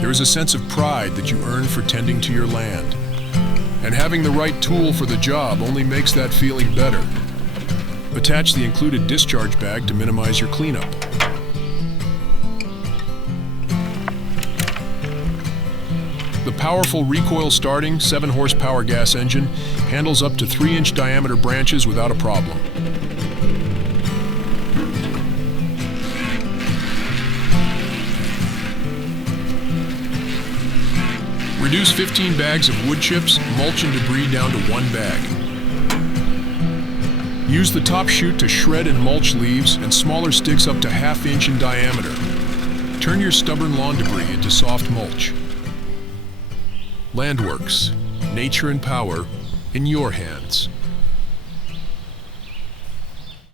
There is a sense of pride that you earn for tending to your land. And having the right tool for the job only makes that feeling better. Attach the included discharge bag to minimize your cleanup. The powerful recoil starting 7 horsepower gas engine handles up to 3-inch diameter branches without a problem. Reduce 15 bags of wood chips, mulch, and debris down to 1 bag. Use the top chute to shred and mulch leaves and smaller sticks up to 1/2 inch in diameter. Turn your stubborn lawn debris into soft mulch. Landworks, nature and power in your hands.